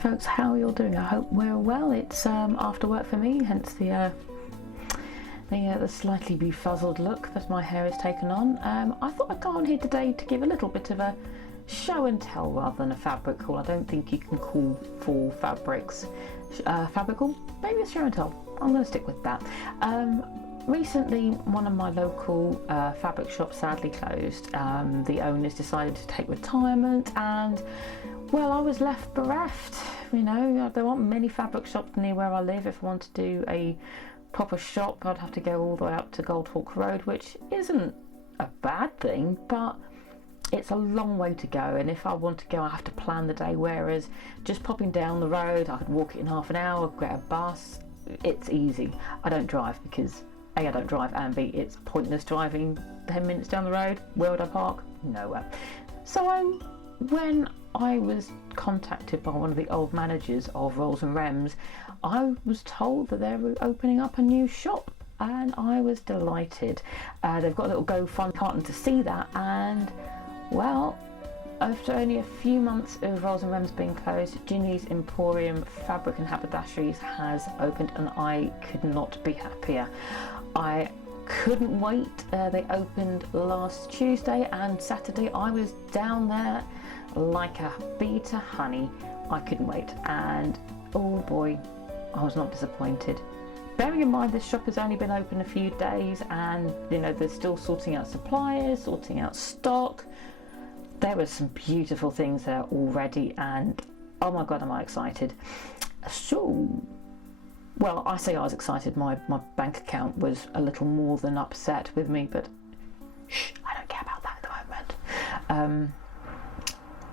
folks, how are you all doing? I hope we're well. It's after work for me, hence the slightly befuzzled look that my hair has taken on. I thought I'd go on here today to give a little bit of a show and tell rather than a fabric haul. I don't think you can call fall fabrics fabric haul. Maybe it's show and tell. I'm going to stick with that. Recently, one of my local fabric shops sadly closed. The owners decided to take retirement, and well, I was left bereft. You know, there aren't many fabric shops near where I live. If I want to do a proper shop, I'd have to go all the way up to Goldhawk Road, which isn't a bad thing, but it's a long way to go, and if I want to go I have to plan the day, whereas just popping down the road I could walk it in half an hour, get a bus. It's easy. I don't drive because A, I don't drive, and B, it's pointless driving 10 minutes down the road. Where would I park? Nowhere. So when I was contacted by one of the old managers of Rolls and Rems, I was told that they were opening up a new shop, and I was delighted. They've got a little GoFundMe button to see that, and well, after only a few months of Rolls and Rems being closed, Genny's Emporium Fabric and Haberdashery has opened, and I could not be happier. I couldn't wait. They opened last Tuesday, and Saturday I was down there like a bee to honey. I couldn't wait, and oh boy, I was not disappointed. Bearing in mind this shop has only been open a few days, and you know, they're still sorting out suppliers, sorting out stock. There were some beautiful things there already, and oh my god, am I excited. So, well, I say I was excited, my bank account was a little more than upset with me, but shh, I don't care about that at the moment.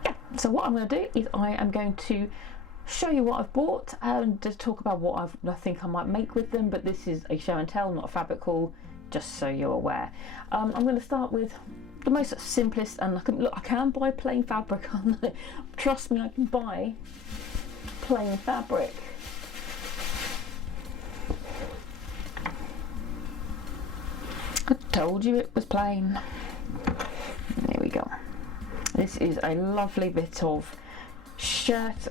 Yeah, so what I'm going to do is I am going to show you what I've bought and just talk about what I think I might make with them, but this is a show and tell, not a fabric haul, just so you're aware. I'm going to start with the most simplest, and I can buy plain fabric on it. Trust me, I can buy plain fabric. I told you it was plain. There we go. This is a lovely bit of shirt,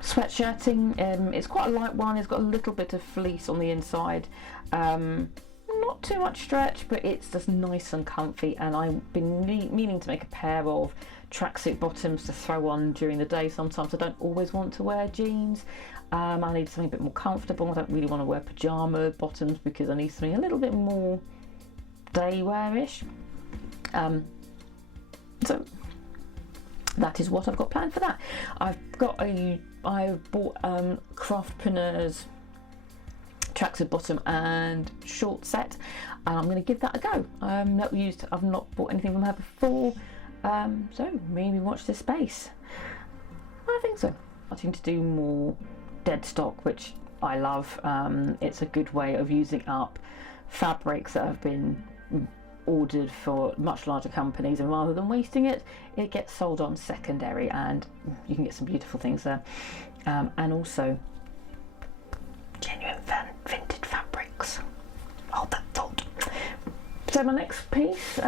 sweatshirting. It's quite a light one. It's got a little bit of fleece on the inside. Not too much stretch, but it's just nice and comfy, and I've been meaning to make a pair of tracksuit bottoms to throw on during the day. Sometimes I don't always want to wear jeans. I need something a bit more comfortable. I don't really want to wear pyjama bottoms because I need something a little bit more day wear-ish. So that is what I've got planned for that. I've bought Craftpreneurs tracksuit bottom and short set, and I'm going to give that a go. I've not bought anything from her before, so maybe watch this space. I think so. Starting to do more dead stock, which I love. It's a good way of using up fabrics that have been ordered for much larger companies, and rather than wasting it, it gets sold on secondary, and you can get some beautiful things there. And also genuine vintage fabrics. Hold that thought. So my next piece,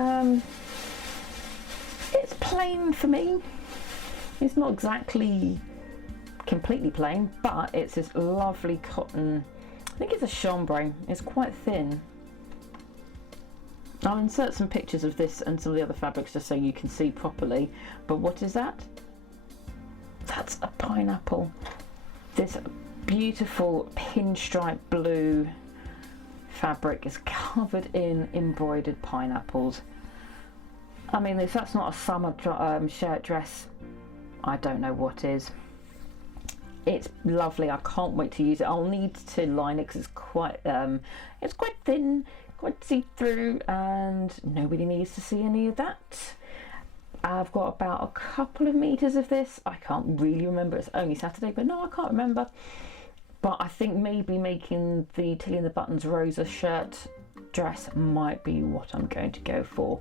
it's plain for me. It's not exactly completely plain, but it's this lovely cotton. I think it's a chambray. It's quite thin. I'll insert some pictures of this and some of the other fabrics just so you can see properly. But what is that? That's a pineapple. This beautiful pinstripe blue fabric is covered in embroidered pineapples. I mean, if that's not a summer shirt dress, I don't know what is. It's lovely. I can't wait to use it. I'll need to line it because it's quite thin, quite see-through, and nobody needs to see any of that. I've got about a couple of meters of this. I can't really remember. It's only Saturday, but no, I can't remember. But I think maybe making the Tilly and the Buttons Rosa shirt dress might be what I'm going to go for.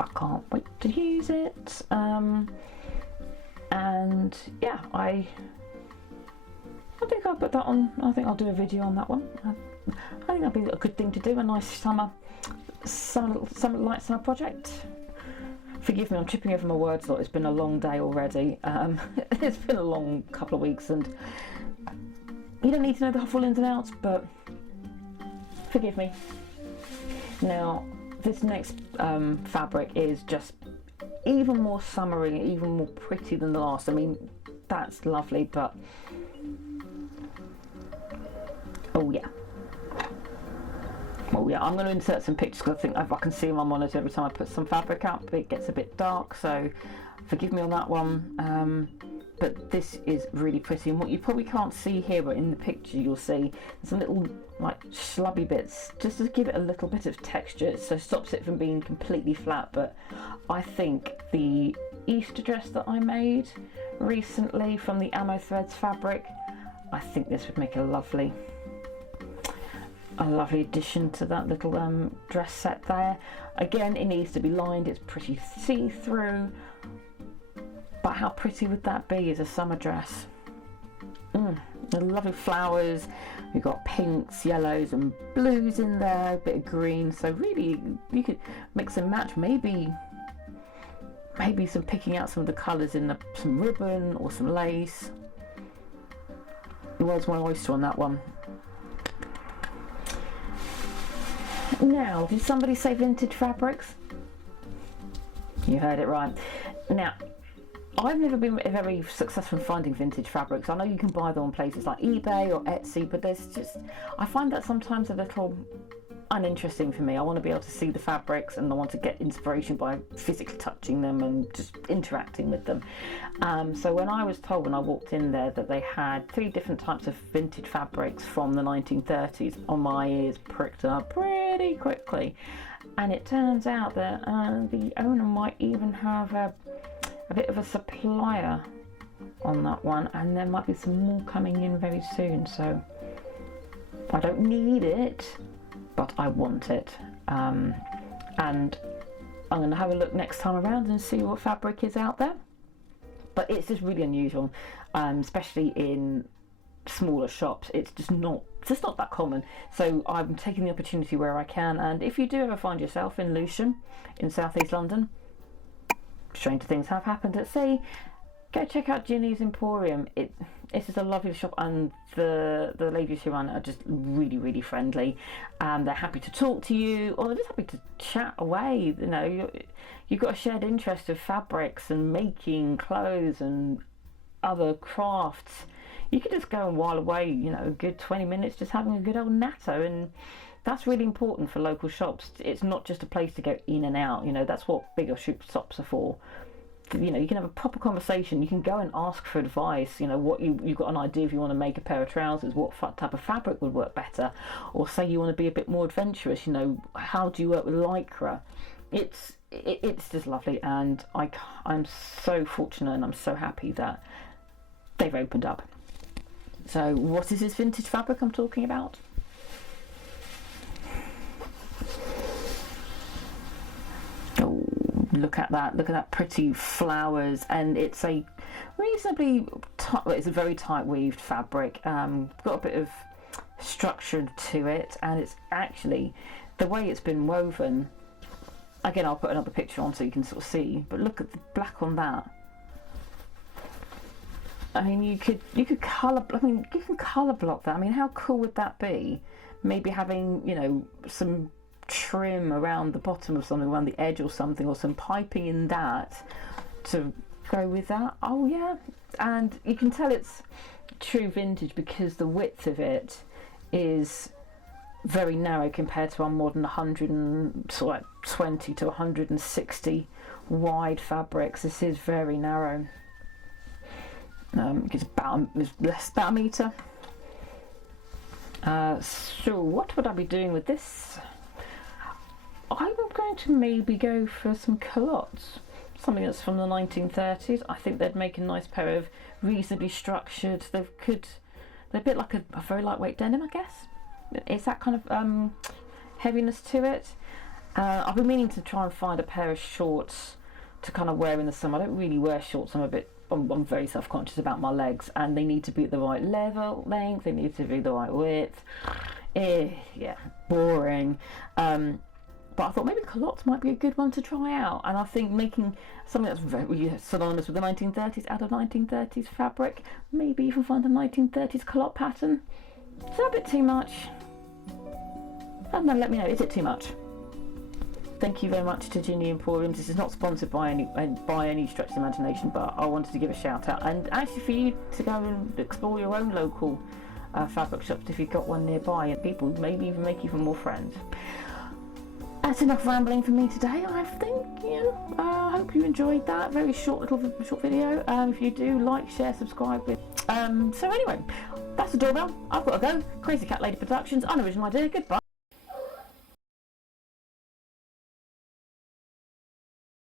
I can't wait to use it. And yeah, I think I'll put that on. I think I'll do a video on that one. I think that'd be a good thing to do. A nice light summer project Forgive me, I'm tripping over my words a lot. It's been a long day already. It's been a long couple of weeks, and you don't need to know the full ins and outs, but forgive me. Now, this next fabric is just even more summery, even more pretty than the last. I mean, that's lovely, but oh yeah. Oh yeah, I'm going to insert some pictures because I think I can see my monitor every time I put some fabric up. It gets a bit dark, so forgive me on that one. But this is really pretty, and what you probably can't see here, but in the picture you'll see some little like schlubby bits, just to give it a little bit of texture, so stops it from being completely flat. But I think the Easter dress that I made recently from the Ammo Threads fabric, I think this would make a lovely addition to that little dress set there. Again, it needs to be lined, it's pretty see-through, but how pretty would that be as a summer dress? The lovely flowers, we've got pinks, yellows and blues in there, a bit of green, so really you could mix and match, maybe some picking out some of the colours in some ribbon or some lace. The world's my oyster on that one. Now, did somebody say vintage fabrics? You heard it right. Now, I've never been very successful in finding vintage fabrics. I know you can buy them on places like eBay or Etsy, but I find that sometimes a little uninteresting for me. I want to be able to see the fabrics, and I want to get inspiration by physically touching them and just interacting with them. So when I was told when I walked in there that they had 3 different types of vintage fabrics from the 1930s, my ears pricked up pretty quickly. And it turns out that the owner might even have a bit of a supplier on that one, and there might be some more coming in very soon. So I don't need it, but I want it, and I'm going to have a look next time around and see what fabric is out there. But it's just really unusual, especially in smaller shops. It's just not that common. So I'm taking the opportunity where I can. And if you do ever find yourself in Lewisham, in southeast London, stranger things have happened at sea, go check out Genny's Emporium. It's just a lovely shop, and the ladies who run it are just really, really friendly. They're happy to talk to you, or they're just happy to chat away. You know, you've got a shared interest of fabrics and making clothes and other crafts. You could just go and while away, you know, a good 20 minutes just having a good old natto, and that's really important for local shops. It's not just a place to go in and out. You know, that's what bigger shops are for. You know, you can have a proper conversation. You can go and ask for advice. You know, you've got an idea if you want to make a pair of trousers, what type of fabric would work better, or say you want to be a bit more adventurous. You know, how do you work with lycra? It's just lovely, and I'm so fortunate, and I'm so happy that they've opened up. So, what is this vintage fabric I'm talking about? Oh, look at that pretty flowers, and it's a reasonably it's a very tight weaved fabric, got a bit of structure to it, and it's actually the way it's been woven. Again, I'll put another picture on so you can sort of see, but look at the black on that. I mean, you can colour block that. I mean, how cool would that be? Maybe having, you know, some trim around the bottom of something, around the edge or something, or some piping in that to go with that. Oh yeah, and you can tell it's true vintage because the width of it is very narrow compared to our modern 120 to 160 wide fabrics. This is very narrow. It's less about a metre. So what would I be doing with this? I'm going to maybe go for some culottes, something that's from the 1930s. I think they'd make a nice pair of reasonably structured. They're a bit like a very lightweight denim, I guess. It's that kind of heaviness to it. I've been meaning to try and find a pair of shorts to kind of wear in the summer. I don't really wear shorts. I'm very self-conscious about my legs, and they need to be at the right level, length. They need to be the right width. Yeah, boring. but I thought maybe culottes might be a good one to try out, and I think making something that's very synonymous with the 1930s out of 1930s fabric, maybe even find a 1930s culotte pattern. Is that a bit too much? I don't know, let me know, is it too much? Thank you very much to Genny Emporium. This is not sponsored by any stretch of the imagination, but I wanted to give a shout out, and actually for you to go and explore your own local fabric shops if you've got one nearby, and people maybe even make even more friends. That's enough rambling for me today, I think. I hope you enjoyed that very short video. If you do, like, share, subscribe. So anyway, that's the doorbell. I've got to go. Crazy Cat Lady Productions, unoriginal idea. Goodbye.